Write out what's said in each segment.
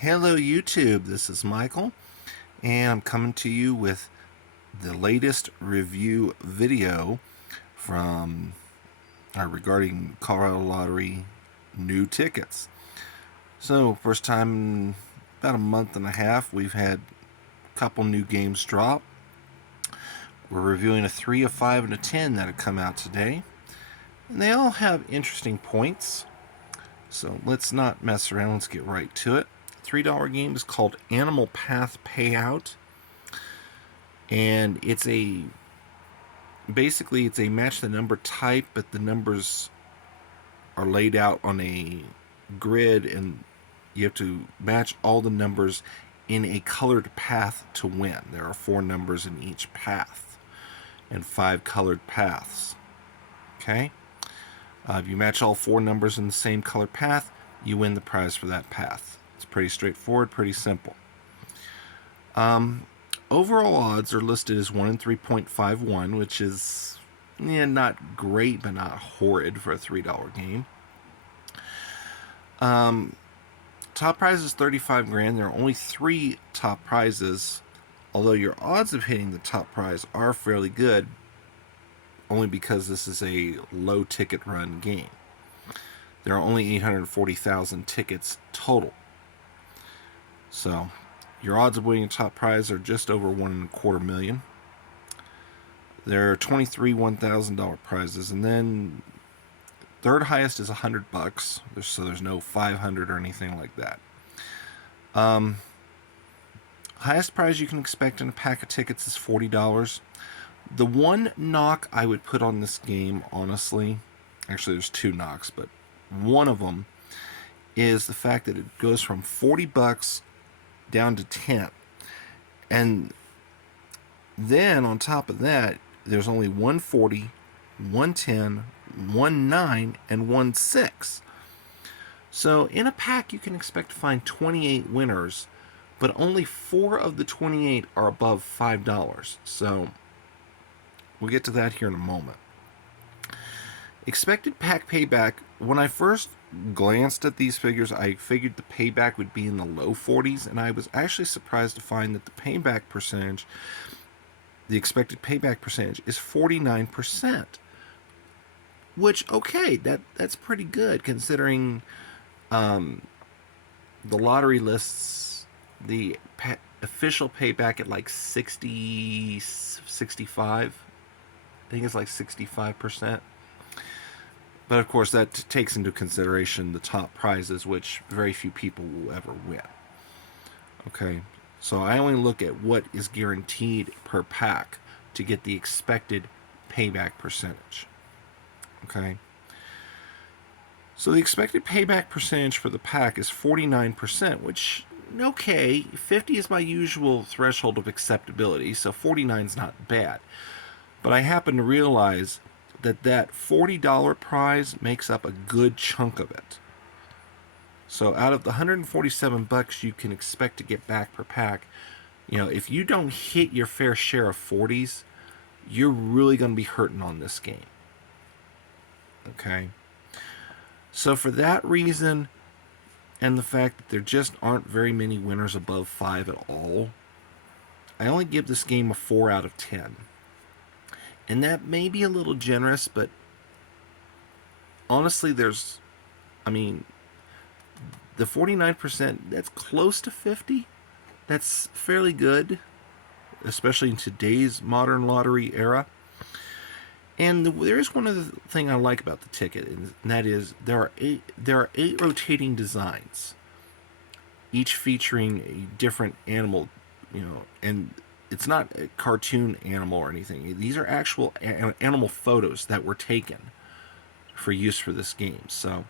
Hello YouTube, this is Michael, and I'm coming to you with the latest review video from regarding Colorado Lottery new tickets. So, first time in about a month and a half, we've had a couple new games drop. We're reviewing a 3, a 5, and a 10 that have come out today, and they all have interesting points. So let's not mess around, let's get right to it. $3 game is called Animal Path Payout, and it's a match the number type, but the numbers are laid out on a grid, and you have to match all the numbers in a colored path to win. There are 4 numbers in each path and 5 colored paths. Okay, if you match all 4 numbers in the same colored path, you win the prize for that path. It's pretty straightforward, pretty simple. Overall odds are listed as 1 in 3.51, which is not great, but not horrid for a $3 game. Top prize is 35 grand. There are only 3 top prizes, although your odds of hitting the top prize are fairly good, only because this is a low ticket run game. There are only 840,000 tickets total. So your odds of winning a top prize are just over 1.25 million. There are 23 $1,000 prizes, and then third highest is $100. So there's no 500 or anything like that. Highest prize you can expect in a pack of tickets is $40. The one knock I would put on this game, honestly, actually there's 2 knocks, but one of them is the fact that it goes from $40 down to 10, and then on top of that there's only 140, 110, 19, and 16. So in a pack you can expect to find 28 winners, but only 4 of the 28 are above $5. So we'll get to that here in a moment. Expected pack payback, when I first glanced at these figures, I figured the payback would be in the low 40s, and I was actually surprised to find that the expected payback percentage is 49%. Which, okay, that's pretty good considering the lottery lists the official payback at like 65. I think it's like 65%. But of course, that takes into consideration the top prizes, which very few people will ever win. Okay, so I only look at what is guaranteed per pack to get the expected payback percentage. Okay, so the expected payback percentage for the pack is 49%, which, okay, 50 is my usual threshold of acceptability, so 49 is not bad. But I happen to realize that $40 prize makes up a good chunk of it. So out of the $147 you can expect to get back per pack, if you don't hit your fair share of 40s, you're really going to be hurting on this game. Okay? So for that reason, and the fact that there just aren't very many winners above 5 at all, I only give this game a 4 out of 10. And that may be a little generous, but honestly, the 49%, that's close to 50. That's fairly good, especially in today's modern lottery era. And there is one other thing I like about the ticket, and that is there are 8 rotating designs, each featuring a different animal, and it's not a cartoon animal or anything. These are actual animal photos that were taken for use for this game. So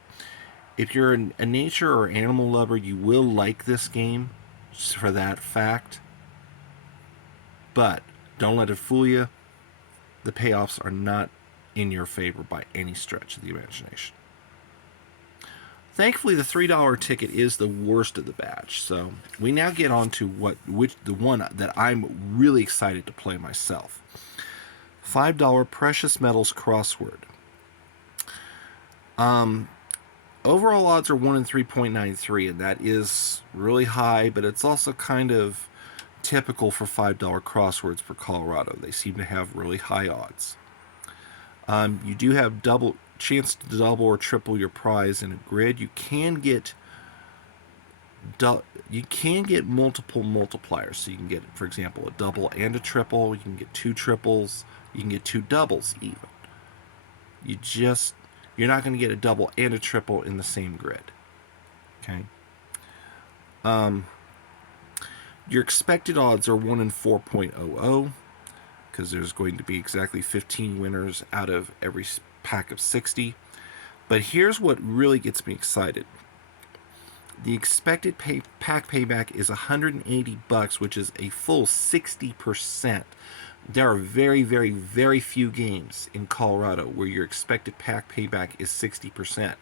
if you're a nature or animal lover, you will like this game just for that fact. But don't let it fool you. The payoffs are not in your favor by any stretch of the imagination. Thankfully, the $3 ticket is the worst of the batch. So we now get on to the one that I'm really excited to play myself. $5 Precious Metals Crossword. Overall odds are 1 in 3.93, and that is really high, but it's also kind of typical for $5 crosswords for Colorado. They seem to have really high odds. You do have double chance to double or triple your prize in a grid. You can get multiple multipliers. So you can get, for example, a double and a triple. You can get two triples. You can get two doubles even. You're not going to get a double and a triple in the same grid. Okay. Your expected odds are 1 in 4.00 because there's going to be exactly 15 winners out of every pack of 60. But here's what really gets me excited. The expected pack payback is $180, which is a full 60%. There are very, very, very few games in Colorado where your expected pack payback is 60%.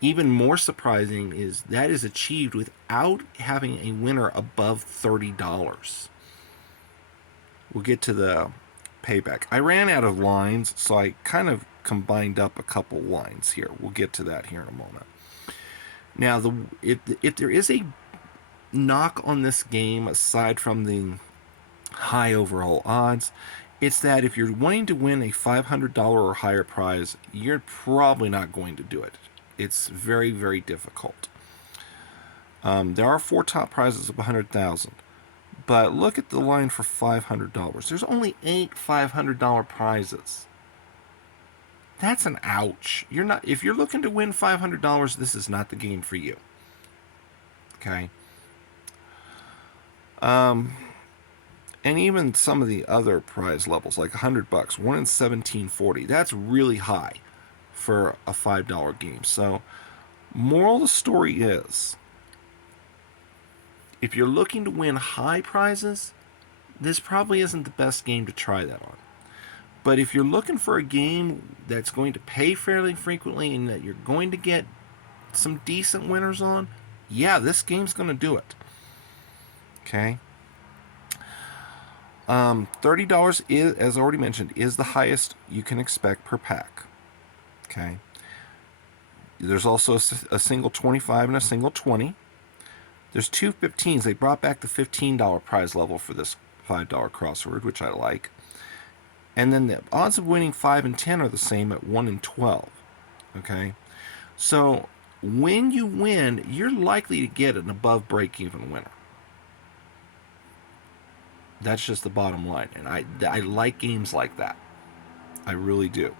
Even more surprising is that is achieved without having a winner above $30. We'll get to the payback. I ran out of lines, so I kind of combined up a couple lines here. We'll get to that here in a moment. Now, if there is a knock on this game, aside from the high overall odds, it's that if you're wanting to win a $500 or higher prize, you're probably not going to do it. It's very, very difficult. There are 4 top prizes of $100,000, but look at the line for $500. There's only 8 $500 prizes. That's an ouch. If you're looking to win $500, this is not the game for you. Okay. And even some of the other prize levels, like $100, 1 in 1740, that's really high for a $5 game. So, moral of the story is, if you're looking to win high prizes, this probably isn't the best game to try that on. But if you're looking for a game that's going to pay fairly frequently and that you're going to get some decent winners on, yeah, this game's going to do it. Okay. $30 is, as already mentioned, is the highest you can expect per pack. Okay. There's also a single 25 and a single 20. There's 2 15s. They brought back the $15 prize level for this $5 crossword, which I like. And then the odds of winning 5 and 10 are the same at 1 in 12. Okay? So when you win, you're likely to get an above break-even winner. That's just the bottom line. And I like games like that. I really do.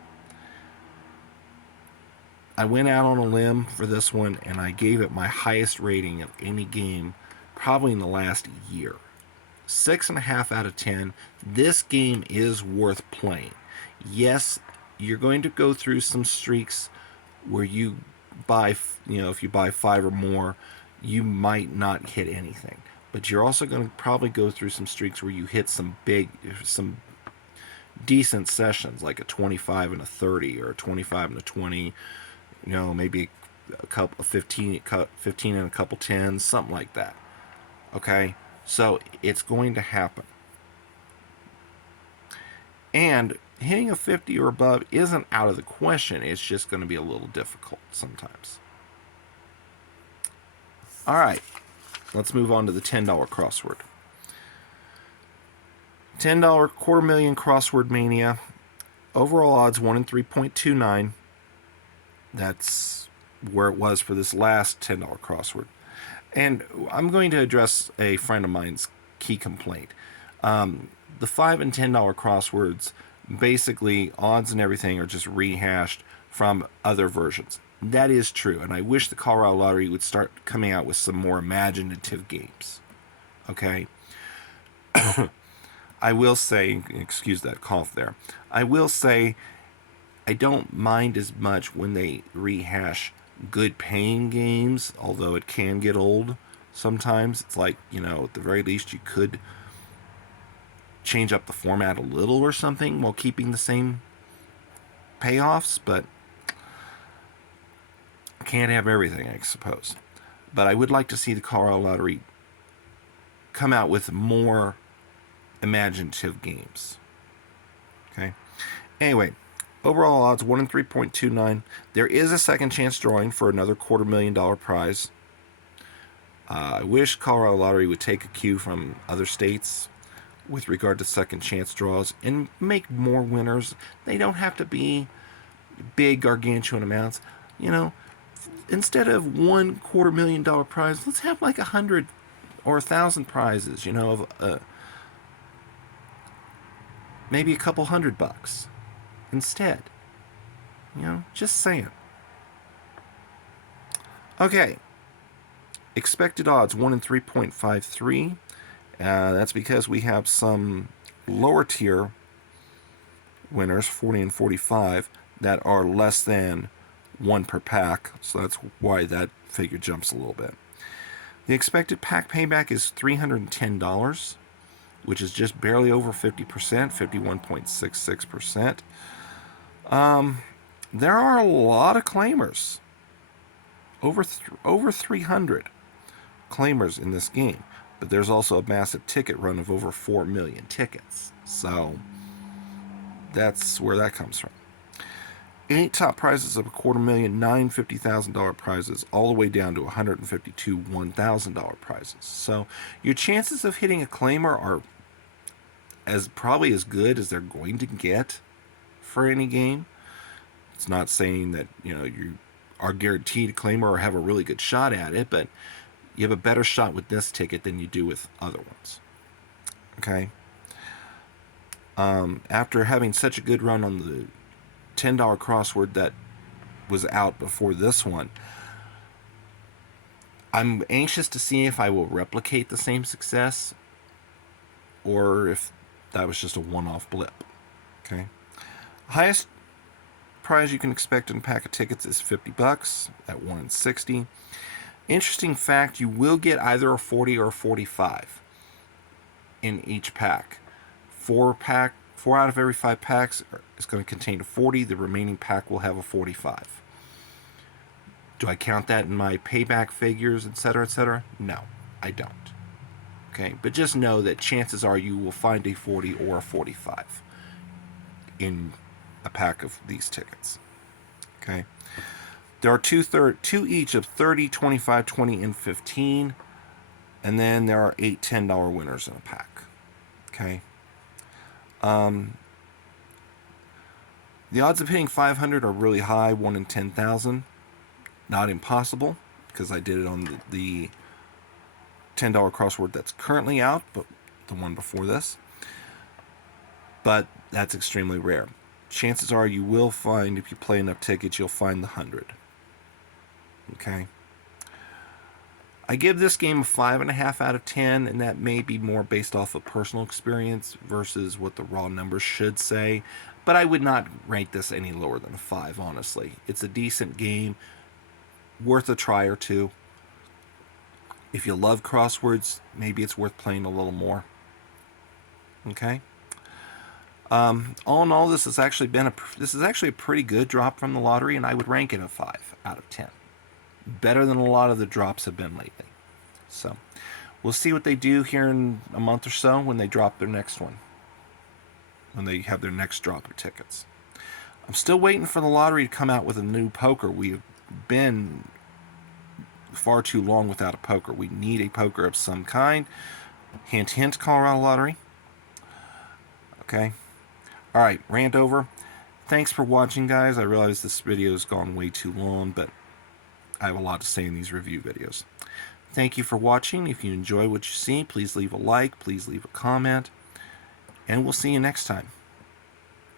I went out on a limb for this one, and I gave it my highest rating of any game probably in the last year. 6.5 out of 10. This game is worth playing. Yes, you're going to go through some streaks where you buy, if you buy 5 or more, you might not hit anything. But you're also going to probably go through some streaks where you hit some decent sessions, like a 25 and a 30 or a 25 and a 20, maybe a couple 15 and a couple 10s, something like that. Okay? So it's going to happen. And hitting a 50 or above isn't out of the question. It's just going to be a little difficult sometimes. All right. Let's move on to the $10 crossword. $10 $250,000 crossword mania. Overall odds 1 in 3.29. That's where it was for this last $10 crossword. And I'm going to address a friend of mine's key complaint. The $5 and $10 crosswords, basically odds and everything are just rehashed from other versions. That is true, and I wish the Colorado Lottery would start coming out with some more imaginative games. Okay? I will say, excuse that cough there, I will say I don't mind as much when they rehash good paying games, although it can get old sometimes. It's like, at the very least you could change up the format a little or something while keeping the same payoffs, but can't have everything, I suppose. But I would like to see the Colorado Lottery come out with more imaginative games. Okay? Anyway, Overall odds 1 in 3.29. There is a second chance drawing for another $250,000 prize. I wish Colorado Lottery would take a cue from other states with regard to second chance draws and make more winners. They don't have to be big gargantuan amounts. You know, instead of $250,000 prize, let's have like 100 or 1,000 prizes. You know, of maybe a couple $100 instead. You know, just saying. Okay. Expected odds 1 in 3.53. That's because we have some lower tier winners, 40 and 45, that are less than 1 per pack. So that's why that figure jumps a little bit. The expected pack payback is $310, which is just barely over 50%, 51.66%. There are a lot of claimers. Over 300 claimers in this game. But there's also a massive ticket run of over 4 million tickets. So that's where that comes from. 8 top prizes of $250,000, 9 $50,000 prizes, all the way down to 152 $1,000 prizes. So your chances of hitting a claimer are probably as good as they're going to get for any game. It's not saying that you are guaranteed a claimer or have a really good shot at it, but you have a better shot with this ticket than you do with other ones. Okay. After having such a good run on the $10 crossword that was out before this one, I'm anxious to see if I will replicate the same success or if that was just a one-off blip. Okay. Highest prize you can expect in a pack of tickets is $50 at 1 in 60. Interesting fact, you will get either a 40 or a 45 in each pack. 4 out of every 5 packs is going to contain a 40. The remaining pack will have a 45. Do I count that in my payback figures, etc., etc.? No, I don't. Okay, but just know that chances are you will find a 40 or a 45 in a pack of these tickets. Okay. There are two each of 30, 25, 20, and 15. And then there are 8 $10 winners in a pack. Okay. The odds of hitting 500 are really high, 1 in 10,000. Not impossible, because I did it on the $10 crossword that's currently out, but the one before this. But that's extremely rare. Chances are you will find, if you play enough tickets, you'll find the 100. Okay. I give this game a 5.5 out of 10, and that may be more based off of personal experience versus what the raw numbers should say. But I would not rate this any lower than a 5, honestly. It's a decent game, worth a try or two. If you love crosswords, maybe it's worth playing a little more. Okay. All in all, this has actually a pretty good drop from the lottery, and I would rank it a 5 out of 10. Better than a lot of the drops have been lately. So we'll see what they do here in a month or so when they drop their next one, when they have their next drop of tickets. I'm still waiting for the lottery to come out with a new poker. We have been far too long without a poker. We need a poker of some kind. Hint, hint, Colorado Lottery. Okay. All right, rant over. Thanks for watching, guys. I realize this video has gone way too long, but I have a lot to say in these review videos. Thank you for watching. If you enjoy what you see, please leave a like, please leave a comment, and we'll see you next time.